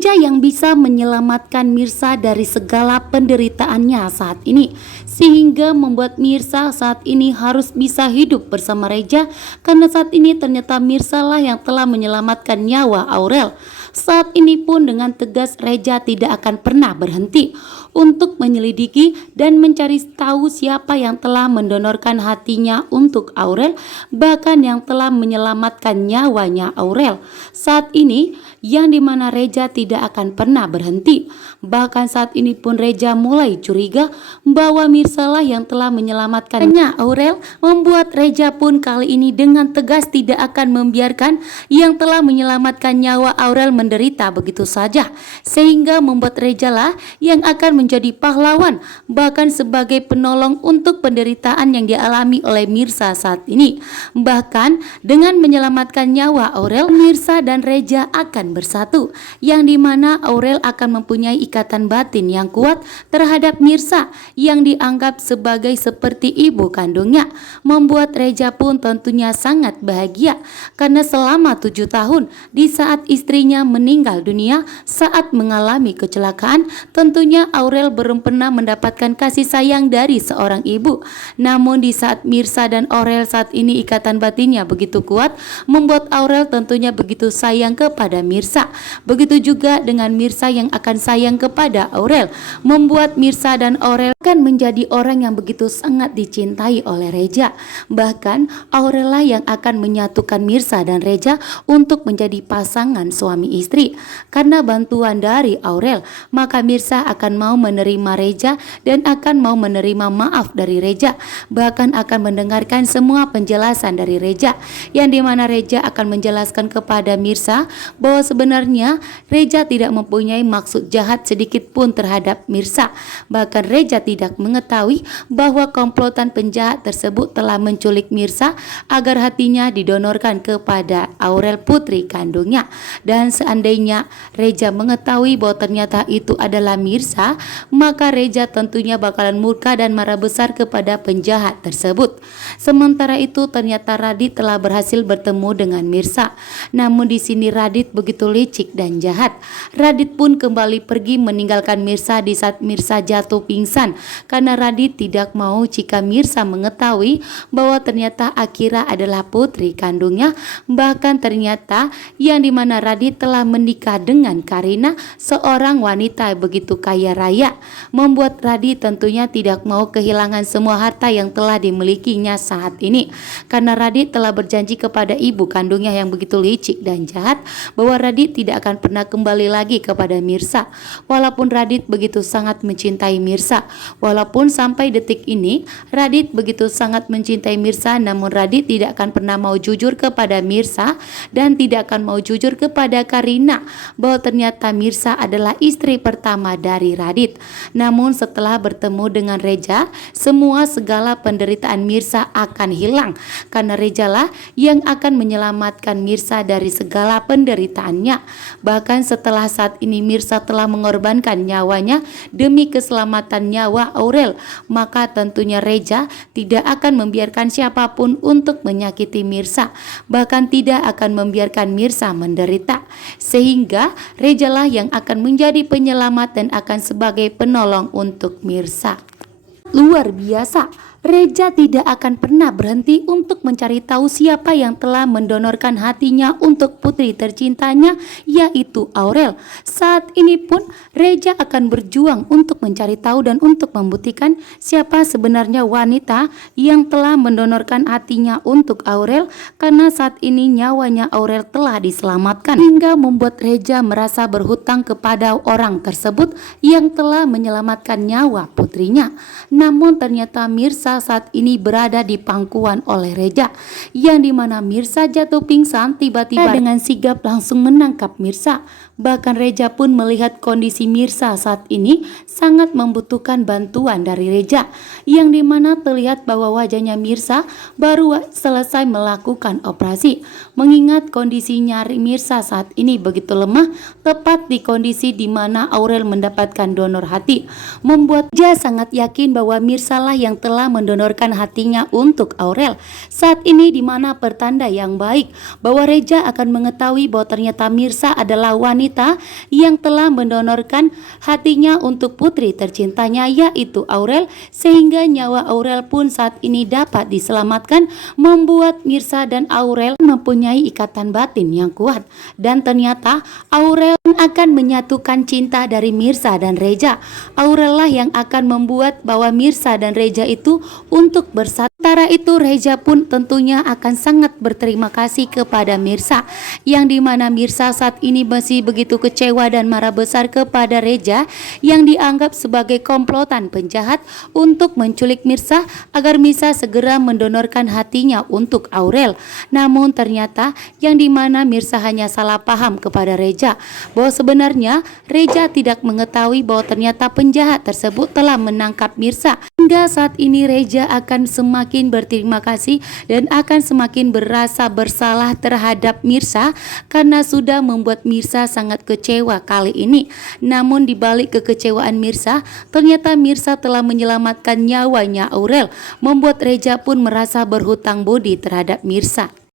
Reja yang bisa menyelamatkan Mirsa dari segala penderitaannya saat ini, sehingga membuat Mirsa saat ini harus bisa hidup bersama Reja, karena saat ini ternyata Mirsa lah yang telah menyelamatkan nyawa Aurel. Saat ini pun dengan tegas Reja tidak akan pernah berhenti untuk menyelidiki dan mencari tahu siapa yang telah mendonorkan hatinya untuk Aurel, bahkan yang telah menyelamatkan nyawanya Aurel. Saat ini yang dimana Reja tidak akan pernah berhenti. Bahkan saat ini pun Reja mulai curiga bahwa Mirsa lah yang telah menyelamatkannya Aurel, membuat Reja pun kali ini dengan tegas tidak akan membiarkan yang telah menyelamatkan nyawa Aurel menderita begitu saja, sehingga membuat Reja lah yang akan menjadi pahlawan, bahkan sebagai penolong untuk penderitaan yang dialami oleh Mirsa saat ini. Bahkan dengan menyelamatkan nyawa Aurel, Mirsa dan Reja akan bersatu, yang dimana Aurel akan mempunyai ikatan batin yang kuat terhadap Mirsa yang dianggap sebagai seperti ibu kandungnya, membuat Reja pun tentunya sangat bahagia karena selama 7 tahun di saat istrinya meninggal dunia saat mengalami kecelakaan, tentunya Aurel belum pernah mendapatkan kasih sayang dari seorang ibu. Namun di saat Mirsa dan Aurel saat ini ikatan batinnya begitu kuat, membuat Aurel tentunya begitu sayang kepada Mirsa. Begitu juga dengan Mirsa yang akan sayang kepada Aurel, membuat Mirsa dan Aurel akan menjadi orang yang begitu sangat dicintai oleh Reja. Bahkan Aurel lah yang akan menyatukan Mirsa dan Reja untuk menjadi pasangan suami istri. Karena bantuan dari Aurel, maka Mirsa akan mau menerima Reja dan akan mau menerima maaf dari Reja, bahkan akan mendengarkan semua penjelasan dari Reja, yang dimana Reja akan menjelaskan kepada Mirsa bahwa sebenarnya Reja tidak mempunyai maksud jahat sedikit pun terhadap Mirsa. Bahkan Reja tidak mengetahui bahwa komplotan penjahat tersebut telah menculik Mirsa agar hatinya didonorkan kepada Aurel putri kandungnya. Dan seandainya Reja mengetahui bahwa ternyata itu adalah Mirsa, maka Reja tentunya bakalan murka dan marah besar kepada penjahat tersebut. Sementara itu ternyata Radit telah berhasil bertemu dengan Mirsa. Namun di sini Radit begitu licik dan jahat. Radit pun kembali pergi meninggalkan Mirsa di saat Mirsa jatuh pingsan, karena Radit tidak mau jika Mirsa mengetahui bahwa ternyata Akira adalah putri kandungnya. Bahkan ternyata yang dimana Radit telah menikah dengan Karina, seorang wanita begitu kaya raya, membuat Radit tentunya tidak mau kehilangan semua harta yang telah dimilikinya saat ini. Karena Radit telah berjanji kepada ibu kandungnya yang begitu licik dan jahat bahwa Radit tidak akan pernah kembali lagi kepada Mirsa. Walaupun Radit begitu sangat mencintai Mirsa, walaupun sampai detik ini Radit begitu sangat mencintai Mirsa, namun Radit tidak akan pernah mau jujur kepada Mirsa dan tidak akan mau jujur kepada Karina bahwa ternyata Mirsa adalah istri pertama dari Radit. Namun setelah bertemu dengan Reja, semua segala penderitaan Mirsa akan hilang, karena Reja lah yang akan menyelamatkan Mirsa dari segala penderitaannya. Bahkan setelah saat ini Mirsa telah mengorbankan nyawanya demi keselamatan nyawa Aurel, maka tentunya Reja tidak akan membiarkan siapapun untuk menyakiti Mirsa, bahkan tidak akan membiarkan Mirsa menderita. Sehingga Reja lah yang akan menjadi penyelamat dan akan sebagai penolong untuk Mirsa. Luar biasa, Reja tidak akan pernah berhenti untuk mencari tahu siapa yang telah mendonorkan hatinya untuk putri tercintanya, yaitu Aurel. Saat ini pun Reja akan berjuang untuk mencari tahu dan untuk membuktikan siapa sebenarnya wanita yang telah mendonorkan hatinya untuk Aurel, karena saat ini nyawanya Aurel telah diselamatkan, hingga membuat Reja merasa berhutang kepada orang tersebut yang telah menyelamatkan nyawa putrinya. Namun ternyata Mirsa saat ini berada di pangkuan oleh Reja, yang dimana Mirsa jatuh pingsan tiba-tiba dengan sigap langsung menangkap Mirsa. Bahkan Reja pun melihat kondisi Mirsa saat ini sangat membutuhkan bantuan dari Reja, yang dimana terlihat bahwa wajahnya Mirsa baru selesai melakukan operasi. Mengingat kondisinya Mirsa saat ini begitu lemah, tepat di kondisi dimana Aurel mendapatkan donor hati, membuat Reja sangat yakin bahwa Mirsa lah yang telah mendonorkan hatinya untuk Aurel. Saat ini dimana pertanda yang baik bahwa Reja akan mengetahui bahwa ternyata Mirsa adalah wanita wanita yang telah mendonorkan hatinya untuk putri tercintanya yaitu Aurel, sehingga nyawa Aurel pun saat ini dapat diselamatkan, membuat Mirsa dan Aurel mempunyai ikatan batin yang kuat. Dan ternyata Aurel akan menyatukan cinta dari Mirsa dan Reza. Aurel lah yang akan membuat bahwa Mirsa dan Reza itu untuk bersatu. Sementara itu Reza pun tentunya akan sangat berterima kasih kepada Mirsa, yang dimana Mirsa saat ini masih begitu kecewa dan marah besar kepada Reza yang dianggap sebagai komplotan penjahat untuk menculik Mirsa agar Mirsa segera mendonorkan hatinya untuk Aurel. Namun ternyata yang dimana Mirsa hanya salah paham kepada Reza bahwa sebenarnya Reza tidak mengetahui bahwa ternyata penjahat tersebut telah menangkap Mirsa. Hingga saat ini Reza akan semakin berterima kasih dan akan semakin berasa bersalah terhadap Mirsa karena sudah membuat Mirsa sangat kecewa kali ini. Namun dibalik kekecewaan Mirsa, ternyata Mirsa telah menyelamatkan nyawanya Aurel, membuat Reza pun merasa berhutang budi terhadap Mirsa.